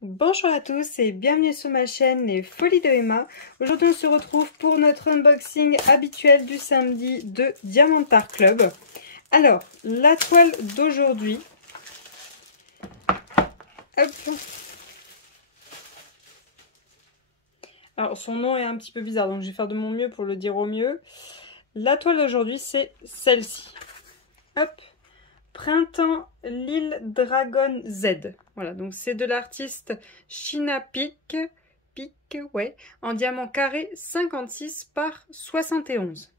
Bonjour à tous et bienvenue sur ma chaîne Les Folies de Emma. Aujourd'hui on se retrouve pour notre unboxing habituel du samedi de Diamond Art Club. Alors, la toile d'aujourd'hui... Alors son nom est un petit peu bizarre donc je vais faire de mon mieux pour le dire au mieux. La toile d'aujourd'hui c'est celle-ci. Hop. Printemps Lille Dragon Z. Voilà, donc c'est de l'artiste China Peak, ouais, en diamant carré 56 par 71.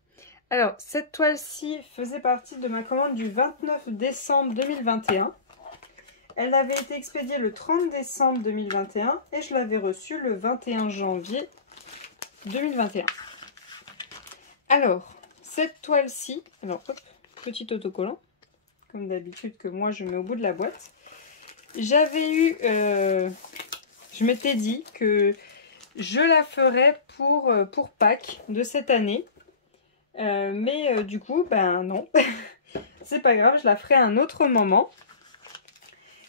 Alors, cette toile-ci faisait partie de ma commande du 29 décembre 2021. Elle avait été expédiée le 30 décembre 2021 et je l'avais reçue le 21 janvier 2021. Alors, cette toile-ci, alors hop, petit autocollant, comme d'habitude que moi je mets au bout de la boîte. J'avais eu, je m'étais dit que je la ferais pour Pâques de cette année. Mais du coup, ben non, c'est pas grave, je la ferai à un autre moment.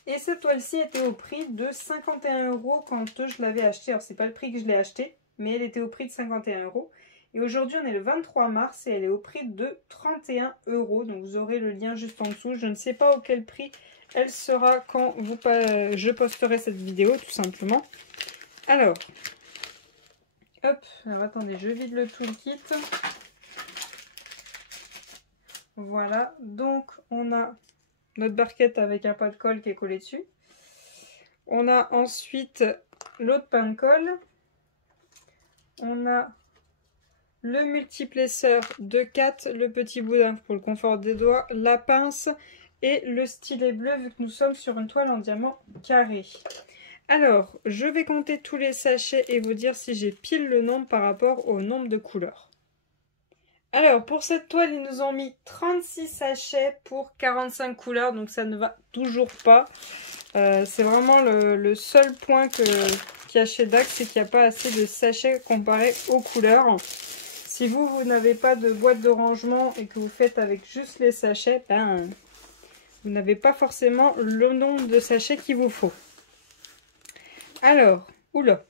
Et cette toile-ci était au prix de 51 € quand je l'avais achetée. Alors c'est pas le prix que je l'ai achetée, mais elle était au prix de 51 €. Et aujourd'hui, on est le 23 mars et elle est au prix de 31 €. Donc, vous aurez le lien juste en dessous. Je ne sais pas auquel prix elle sera quand je posterai cette vidéo, tout simplement. Alors, hop, alors attendez, je vide le toolkit. Voilà, donc on a notre barquette avec un pas de colle qui est collé dessus. On a ensuite l'autre pain de colle. On a le multiplesseur de 4, le petit boudin pour le confort des doigts, la pince et le stylet bleu vu que nous sommes sur une toile en diamant carré. Alors, je vais compter tous les sachets et vous dire si j'ai pile le nombre par rapport au nombre de couleurs. Alors, pour cette toile, ils nous ont mis 36 sachets pour 45 couleurs, donc ça ne va toujours pas. C'est vraiment le seul point qu'il y a chez DAC, c'est qu'il n'y a pas assez de sachets comparé aux couleurs. Si vous n'avez pas de boîte de rangement et que vous faites avec juste les sachets, ben, vous n'avez pas forcément le nombre de sachets qu'il vous faut. Alors, oula.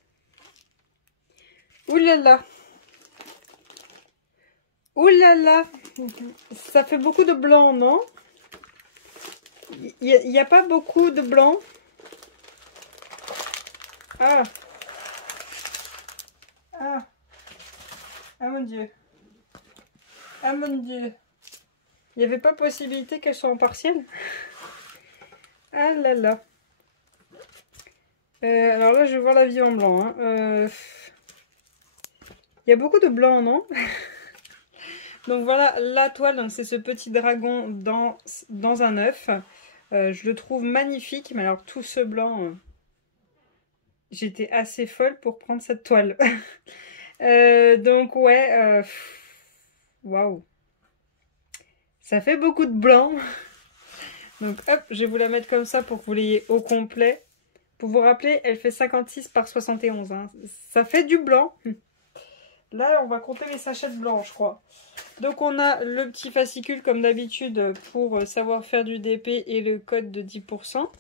Oulala. Oulala. Ça fait beaucoup de blanc, non? Il n'y a pas beaucoup de blanc. Ah. Ah. Ah mon Dieu. Ah mon Dieu. Il n'y avait pas possibilité qu'elle soit en partiel? Ah là là. Alors là, je vais voir la vie en blanc. Hein. Il y a beaucoup de blanc, non? Donc voilà la toile. C'est ce petit dragon dans un œuf. Je le trouve magnifique. Mais alors tout ce blanc, j'étais assez folle pour prendre cette toile. Donc ouais. Waouh. Ça fait beaucoup de blanc. Donc hop, je vais vous la mettre comme ça pour que vous l'ayez au complet. Pour vous rappeler, elle fait 56 par 71. Hein. Ça fait du blanc. Là, on va compter les sachets de blanc, je crois. Donc on a le petit fascicule comme d'habitude pour savoir faire du DP et le code de 10%.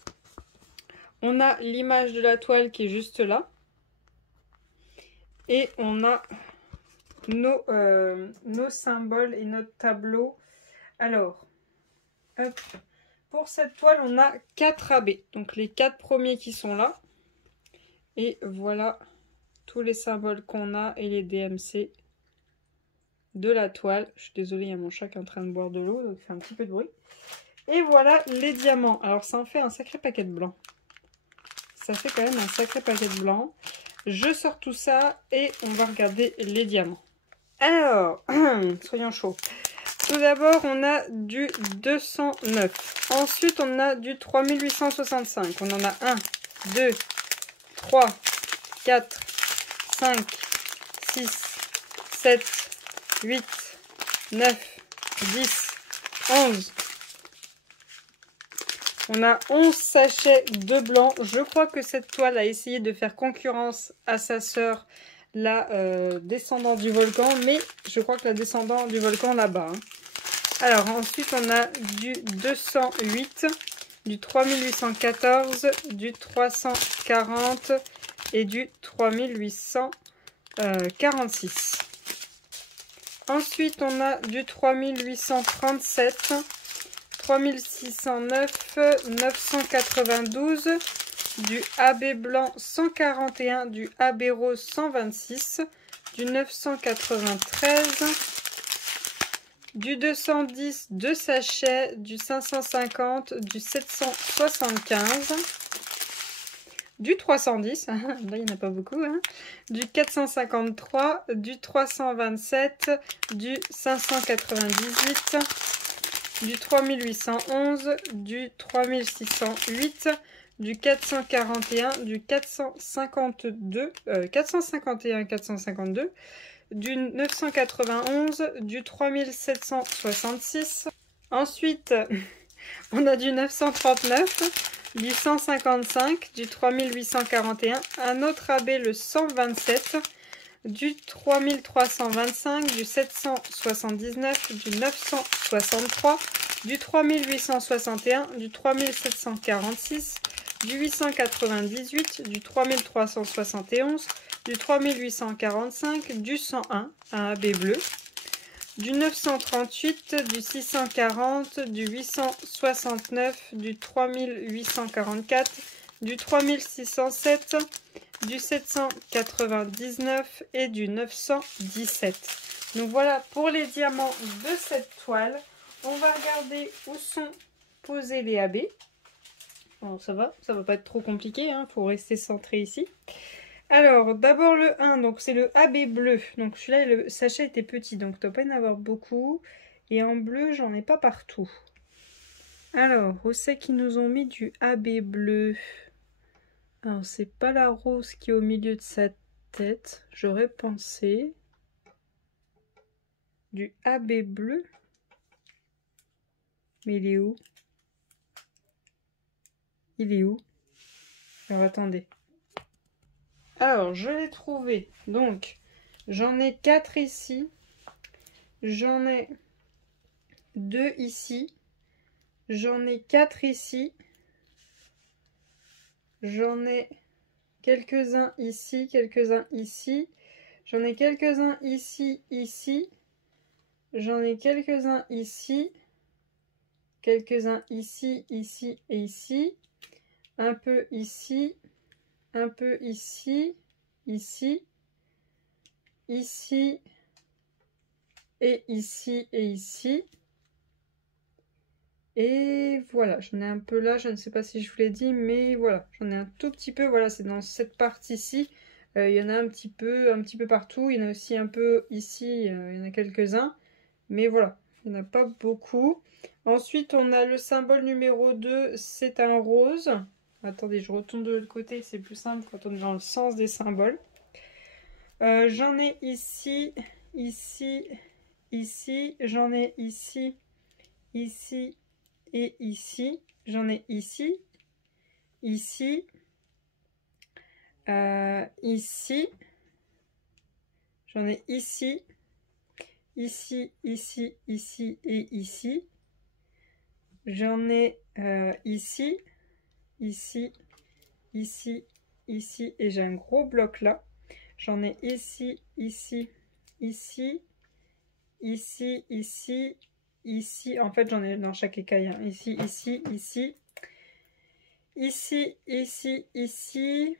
On a l'image de la toile qui est juste là. Et on a nos symboles et notre tableau. Alors, hop. Pour cette toile, on a 4 AB. Donc les 4 premiers qui sont là. Et voilà tous les symboles qu'on a et les DMC de la toile. Je suis désolée, il y a mon chat qui est en train de boire de l'eau, donc il fait un petit peu de bruit. Et voilà les diamants. Alors ça en fait un sacré paquet de blanc. Ça fait quand même un sacré paquet de blanc. Je sors tout ça et on va regarder les diamants. Alors, soyons chauds. Tout d'abord, on a du 209. Ensuite, on a du 3865. On en a 1, 2, 3, 4, 5, 6, 7, 8, 9, 10, 11. On a 11 sachets de blanc. Je crois que cette toile a essayé de faire concurrence à sa sœur, la descendant du volcan. Mais je crois que la descendant du volcan là-bas. Hein. Alors ensuite, on a du 208. du 3814, du 340 et du 3846. Ensuite, on a du 3837, 3609, 992, du AB blanc 141, du AB rose 126, du 993, du 210, 2 sachets, du 550, du 775, du 310, là il n'y en a pas beaucoup, hein, du 453, du 327, du 598, du 3811, du 3608, du 441, du 452, 451, 452, du 991, du 3766. Ensuite, on a du 939, du 155, du 3841, un autre AB le 127, du 3325, du 779, du 963, du 3861, du 3746, du 898, du 3371, du 3845, du 101, un AB bleu, du 938, du 640, du 869, du 3844, du 3607, du 799 et du 917. Donc voilà pour les diamants de cette toile. On va regarder où sont posés les AB. Bon, ça va pas être trop compliqué, hein, faut rester centré ici. Alors, d'abord le 1, donc c'est le AB bleu. Donc celui-là, le sachet était petit, donc il ne doit pas y en avoir beaucoup. Et en bleu, j'en ai pas partout. Alors, où c'est qu'ils nous ont mis du AB bleu? Alors, c'est pas la rose qui est au milieu de sa tête, j'aurais pensé. Du AB bleu? Mais il est où? Il est où? Alors, attendez. Alors, je l'ai trouvé. Donc, j'en ai 4 ici. J'en ai 2 ici. J'en ai 4 ici. J'en ai quelques-uns ici, quelques-uns ici. J'en ai quelques-uns ici, ici. J'en ai quelques-uns ici. Quelques-uns ici, ici et ici. Un peu ici. Un peu ici. Ici. Ici. Et ici et ici. Et voilà, j'en ai un peu là, je ne sais pas si je vous l'ai dit, mais voilà, j'en ai un tout petit peu, voilà, c'est dans cette partie-ci. Il y en a un petit peu partout, il y en a aussi un peu ici, il y en a quelques-uns, mais voilà, il n'y en a pas beaucoup. Ensuite, on a le symbole numéro 2, c'est un rose. Attendez, je retourne de l'autre côté, c'est plus simple quand on est dans le sens des symboles. J'en ai ici, ici, ici, j'en ai ici, ici, et ici, j'en ai ici, ici, ici, j'en ai ici, ici, ici, ici et ici. J'en ai ici, ici, ici, ici et j'ai un gros bloc là. J'en ai ici, ici, ici, ici, ici, ici. En fait, j'en ai dans chaque écaille. Hein. Ici, ici, ici. Ici, ici, ici,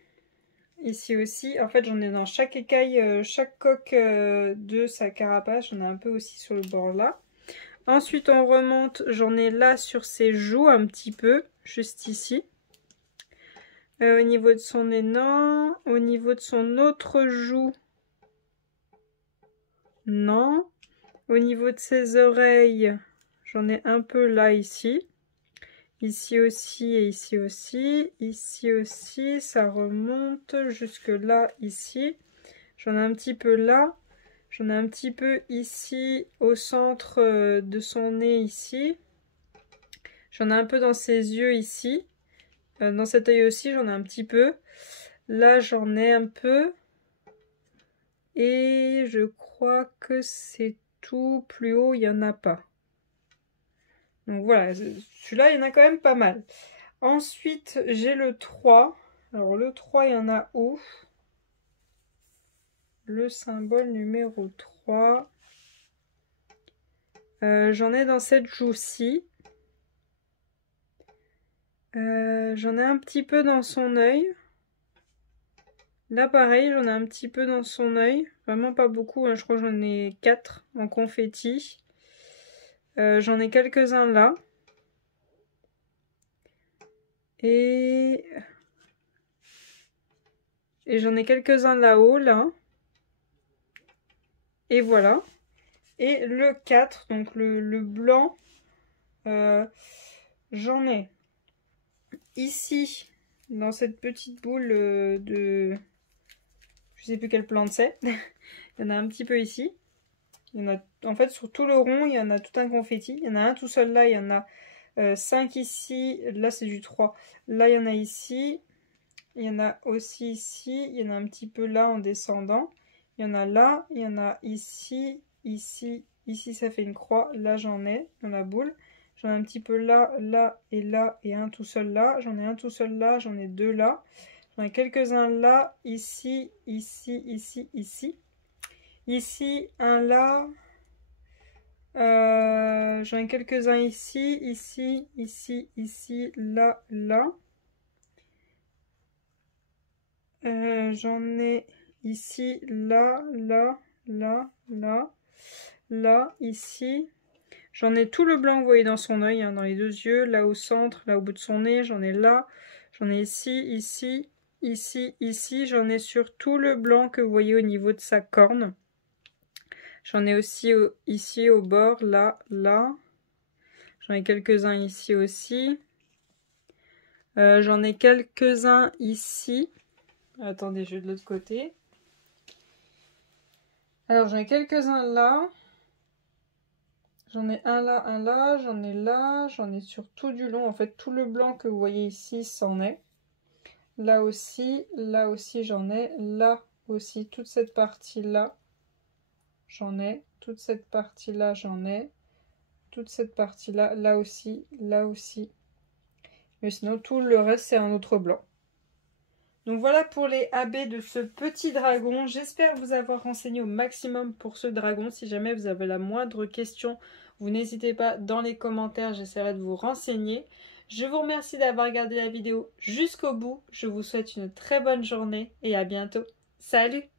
ici aussi. En fait, j'en ai dans chaque écaille, chaque coque de sa carapace. J'en ai un peu aussi sur le bord là. Ensuite, on remonte. J'en ai là sur ses joues un petit peu, juste ici. Au niveau de son nez, non. Au niveau de son autre joue, non. Au niveau de ses oreilles, j'en ai un peu là, ici. Ici aussi et ici aussi. Ici aussi, ça remonte jusque là, ici. J'en ai un petit peu là. J'en ai un petit peu ici, au centre de son nez, ici. J'en ai un peu dans ses yeux, ici. Dans cet œil aussi, j'en ai un petit peu. Là, j'en ai un peu. Et je crois que c'est tout. Plus haut, il n'y en a pas. Donc voilà, celui-là, il y en a quand même pas mal. Ensuite, j'ai le 3. Alors le 3, il y en a où? Le symbole numéro 3. J'en ai dans cette joue-ci. J'en ai un petit peu dans son œil. Là, pareil, j'en ai un petit peu dans son œil. Vraiment pas beaucoup, hein. Je crois que j'en ai 4 en confetti. J'en ai quelques-uns là. Et j'en ai quelques-uns là-haut, là. Et voilà. Et le 4, donc le blanc, j'en ai ici, dans cette petite boule de... Je sais plus quelle plante c'est. Il y en a un petit peu ici. Il y en a, en fait, sur tout le rond, il y en a tout un confetti. Il y en a un tout seul là, il y en a 5 ici. Là, c'est du 3. Là, il y en a ici. Il y en a aussi ici. Il y en a un petit peu là en descendant. Il y en a là. Il y en a ici, ici, ici, ça fait une croix. Là, j'en ai dans la boule. J'en ai un petit peu là, là et un tout seul là. J'en ai un tout seul là, j'en ai 2 là. J'en ai quelques-uns là, ici, ici, ici, ici. Ici, un là. J'en ai quelques-uns ici, ici, ici, ici, là, là. J'en ai ici, là, là, là, là, là, ici. J'en ai tout le blanc, vous voyez, dans son œil, hein, dans les 2 yeux, là au centre, là au bout de son nez. J'en ai là, j'en ai ici, ici, ici, ici. J'en ai sur tout le blanc que vous voyez au niveau de sa corne. J'en ai aussi ici au bord, là, là. J'en ai quelques-uns ici aussi. J'en ai quelques-uns ici. Attendez, je vais de l'autre côté. Alors, j'en ai quelques-uns là. J'en ai un là, j'en ai là. J'en ai sur tout du long. En fait, tout le blanc que vous voyez ici, c'en est. Là aussi j'en ai. Là aussi, toute cette partie-là, j'en ai. Toute cette partie-là, j'en ai. Toute cette partie-là, là aussi, là aussi. Mais sinon, tout le reste, c'est un autre blanc. Donc voilà pour les AB de ce petit dragon. J'espère vous avoir renseigné au maximum pour ce dragon. Si jamais vous avez la moindre question, vous n'hésitez pas dans les commentaires, j'essaierai de vous renseigner. Je vous remercie d'avoir regardé la vidéo jusqu'au bout. Je vous souhaite une très bonne journée et à bientôt. Salut!